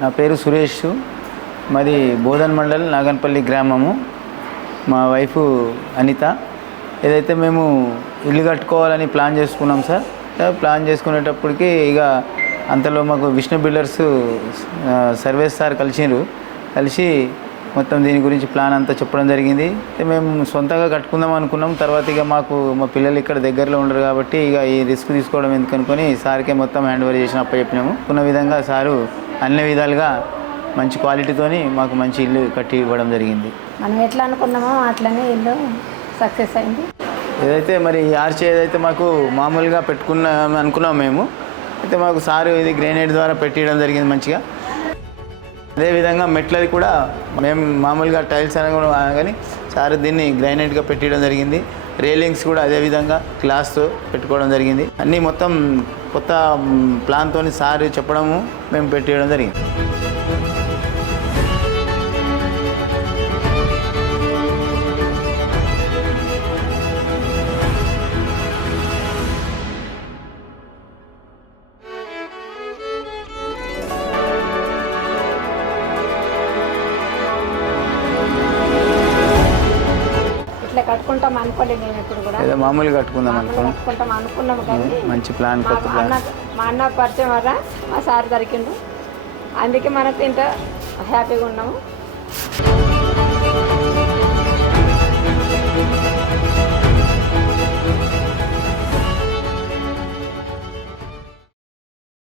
నా పేరు సురేష్. మాది బోధన్ మండల్ నాగన్పల్లి గ్రామము. మా వైఫ్ అనిత. ఏదైతే మేము ఇల్లు కట్టుకోవాలని ప్లాన్ చేసుకున్నాం సార్. ప్లాన్ చేసుకునేటప్పటికి ఇక అంతలో మాకు విష్ణు బిల్డర్స్ సర్వేస్ సార్ కలిసి మొత్తం దీని గురించి ప్లాన్ అంతా చెప్పడం జరిగింది. మేము సొంతంగా కట్టుకుందాం అనుకున్నాం. తర్వాత ఇక మా పిల్లలు ఇక్కడ దగ్గరలో ఉండరు కాబట్టి ఇక ఈ రిస్క్ తీసుకోవడం ఎందుకు అనుకొని సార్కే మొత్తం హ్యాండ్ ఓవర్ చేసిన చెప్పినాము. ఉన్న విధంగా సారు అన్ని విధాలుగా మంచి క్వాలిటీతోని మాకు మంచి ఇల్లు కట్టి ఇవ్వడం జరిగింది. మనం ఎట్లా అనుకున్నామో అట్లనే ఇల్లు సక్సెస్ అయింది. ఏదైతే మరి ఆర్చ్ ఏదైతే మాకు మామూలుగా అనుకున్నాం మేము, అయితే మాకు సారు ఇది గ్రానైట్ ద్వారా పెట్టియడం జరిగింది మంచిగా. అదేవిధంగా మెట్లది కూడా మేము మామూలుగా టైల్స్ కానీ సార్ దీన్ని గ్రానైట్గా పెట్టడం జరిగింది. రేలింగ్స్ కూడా అదేవిధంగా గ్లాస్తో పెట్టుకోవడం జరిగింది. అన్నీ మొత్తం కొత్త ప్లాన్తో సార్ చెప్పడము మేము పెట్టడం జరిగింది. కట్టుకుంటాం అనుకోలేదు మేము ఇప్పుడు కూడా. ఏదో మామూలుగా కట్టుకుందాం అనుకున్నాము కానీ మంచి ప్లాన్ మా అన్న పరిచయం వల్ల మా సార్ దొరికిండు. అందుకే మనకు ఇంత హ్యాపీగా ఉన్నాము.